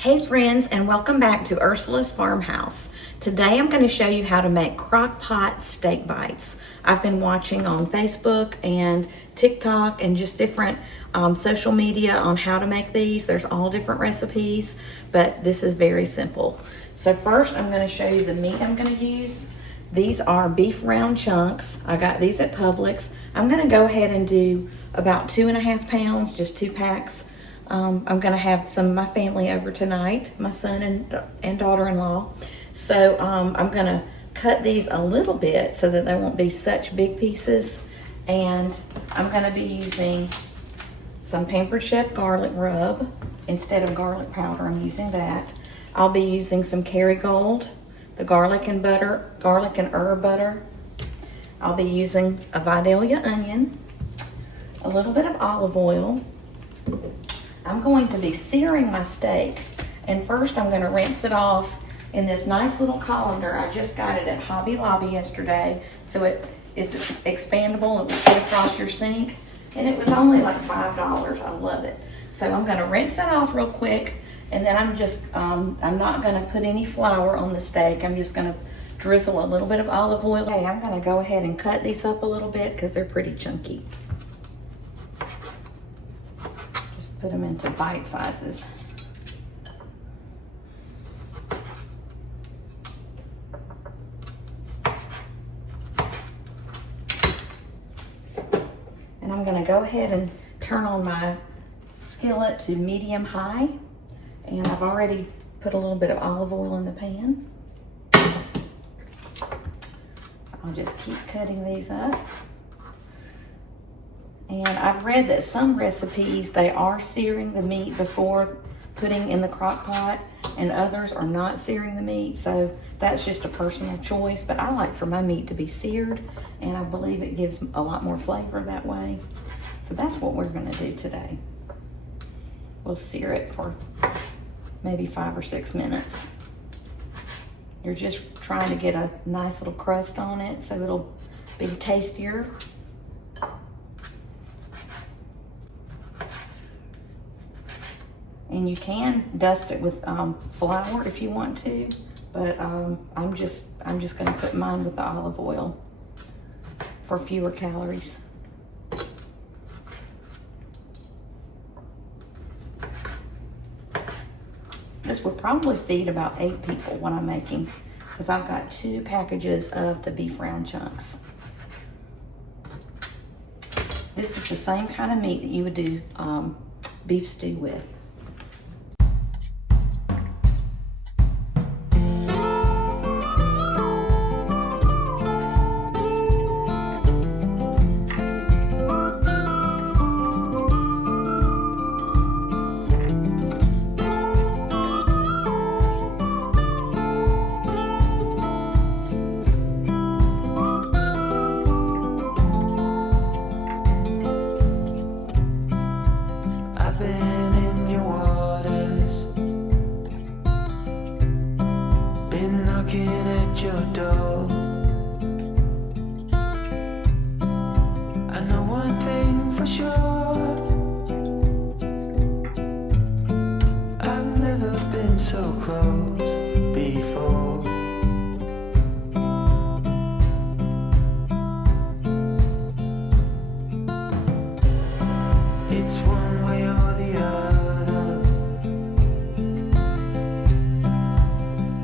Hey friends, and welcome back to Ursula's Farmhouse. Today I'm going to show you how to make crock pot steak bites. I've been watching on Facebook and TikTok and just different social media on how to make these. There's all different recipes, but this is very simple. So first I'm going to show you the meat I'm going to use. These are beef round chunks. I got these at Publix. I'm going to go ahead and do about 2.5 pounds, just 2 packs. I'm going to have some of my family over tonight, my son and daughter-in-law. So I'm going to cut these a little bit so that they won't be such big pieces. And I'm going to be using some Pampered Chef garlic rub. Instead of garlic powder, I'm using that. I'll be using some Kerrygold, the garlic and herb butter. I'll be using a Vidalia onion, a little bit of olive oil. I'm going to be searing my steak, and first I'm going to rinse it off in this nice little colander. I just got it at Hobby Lobby yesterday, so it is expandable. It will fit across your sink, and it was only like $5. I love it. So I'm going to rinse that off real quick, and then I'm not going to put any flour on the steak. I'm just going to drizzle a little bit of olive oil. Okay, I'm going to go ahead and cut these up a little bit because they're pretty chunky. Put them into bite sizes. And I'm going to go ahead and turn on my skillet to medium high. And I've already put a little bit of olive oil in the pan. So I'll just keep cutting these up. And I've read that some recipes, they are searing the meat before putting in the crock pot, and others are not searing the meat. So that's just a personal choice, but I like for my meat to be seared, and I believe it gives a lot more flavor that way. So that's what we're gonna do today. We'll sear it for maybe 5 or 6 minutes. You're just trying to get a nice little crust on it so it'll be tastier. And you can dust it with flour if you want to, but I'm just gonna put mine with the olive oil for fewer calories. This would probably feed about 8 people what I'm making, because I've got 2 packages of the beef round chunks. This is the same kind of meat that you would do beef stew with. Your door. I know one thing for sure, I've never been so close before. It's one way or the other,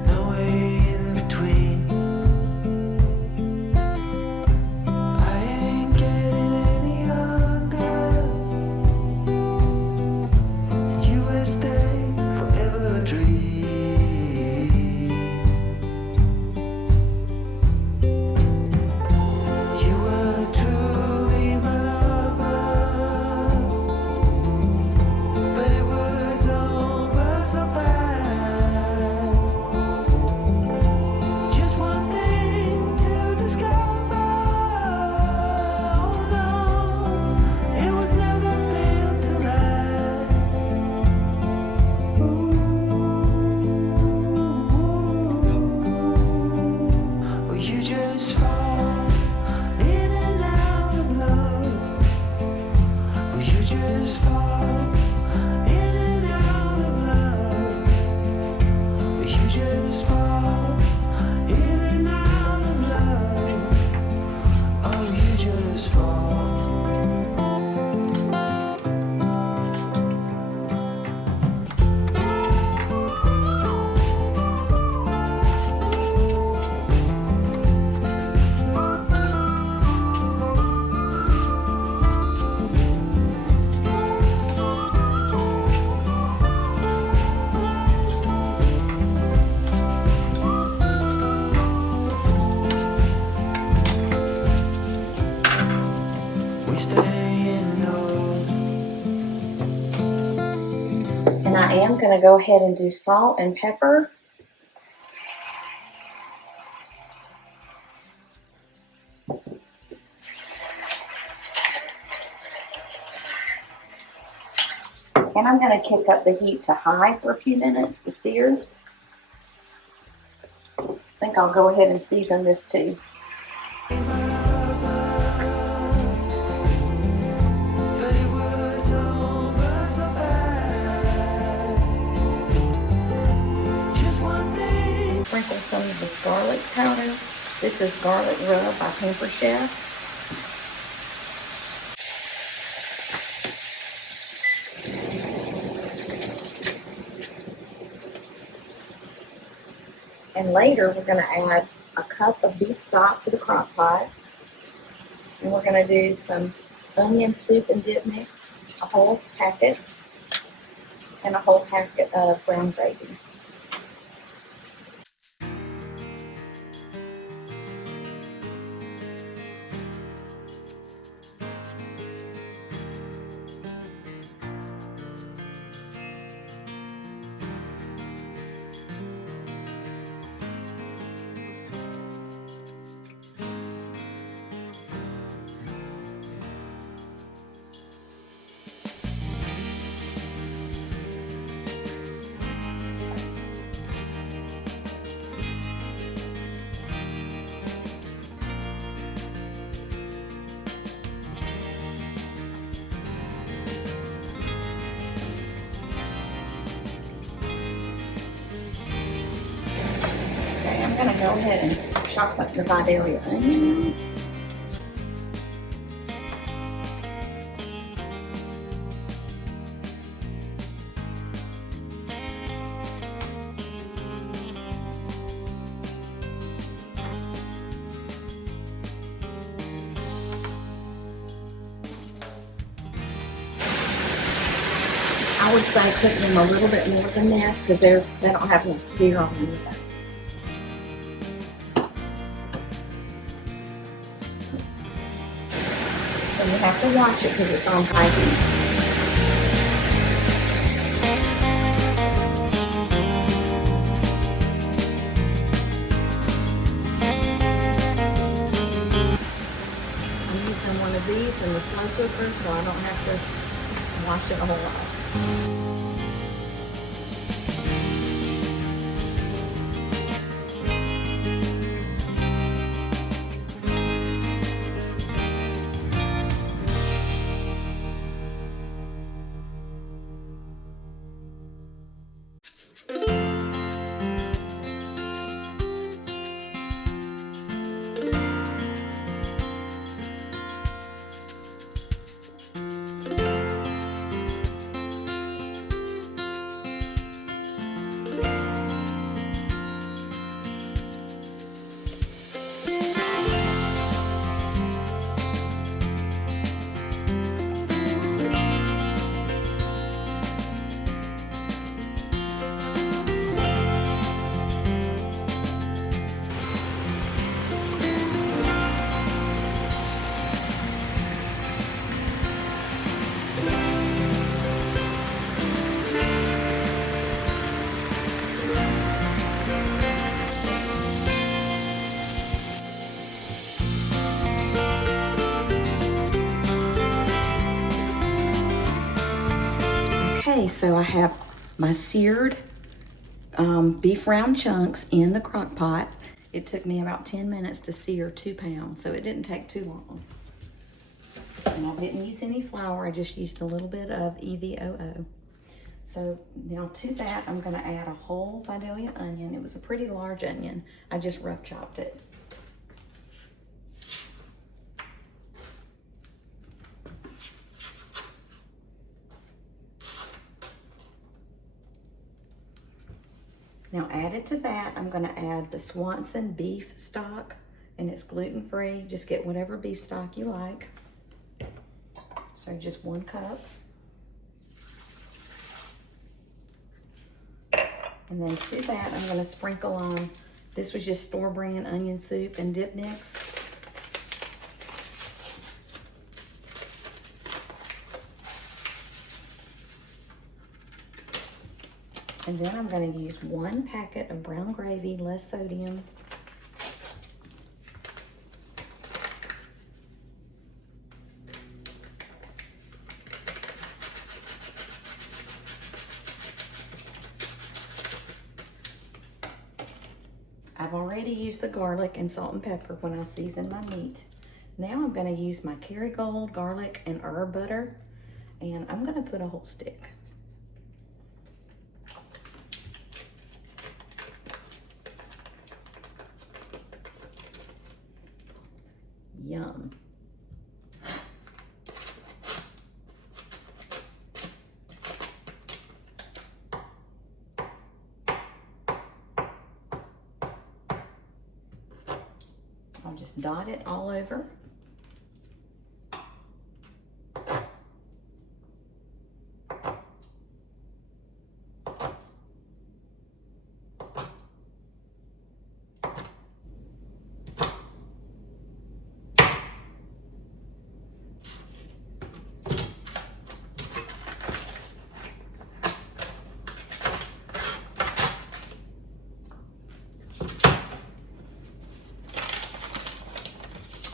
no way in between. Stay forever dreaming. And I am going to go ahead and do salt and pepper. And I'm going to kick up the heat to high for a few minutes to sear. I think I'll go ahead and season this too. Sprinkle some of this garlic powder. This is garlic rub by Pamper Chef. And later we're going to add a cup of beef stock to the crock pot. And we're going to do some onion soup and dip mix, a whole packet, and a whole packet of brown gravy. I'm going to go ahead and chop up the Vidalia onion. I would say cook them a little bit more than this because they don't have enough sear on them either. So you have to watch it because it's on high heat. I'm using one of these in the slow cooker so I don't have to watch it a whole lot. Okay, so I have my seared beef round chunks in the crock pot. It took me about 10 minutes to sear 2 pounds, so it didn't take too long. And I didn't use any flour, I just used a little bit of EVOO. So now to that, I'm gonna add a whole Vidalia onion. It was a pretty large onion. I just rough chopped it. Now added to that, I'm gonna add the Swanson beef stock, and it's gluten-free. Just get whatever beef stock you like. So just 1 cup. And then to that, I'm gonna sprinkle on, this was just store brand onion soup and dip mix. And then I'm going to use 1 packet of brown gravy, less sodium. I've already used the garlic and salt and pepper when I season my meat. Now I'm going to use my Kerrygold garlic and herb butter, and I'm going to put a whole stick. Yum. I'll just dot it all over.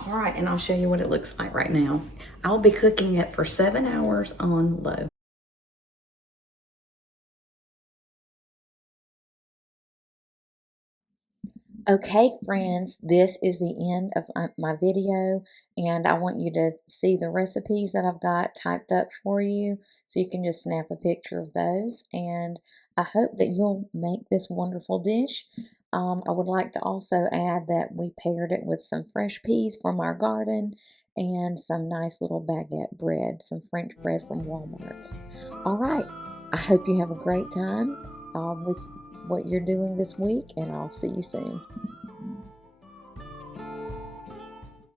All right, and I'll show you what it looks like right now. I'll be cooking it for 7 hours on low. Okay, friends, this is the end of my video, and I want you to see the recipes that I've got typed up for you, so you can just snap a picture of those, and I hope that you'll make this wonderful dish. I would like to also add that we paired it with some fresh peas from our garden and some nice little baguette bread, some French bread from Walmart. All right, I hope you have a great time with what you're doing this week, and I'll see you soon.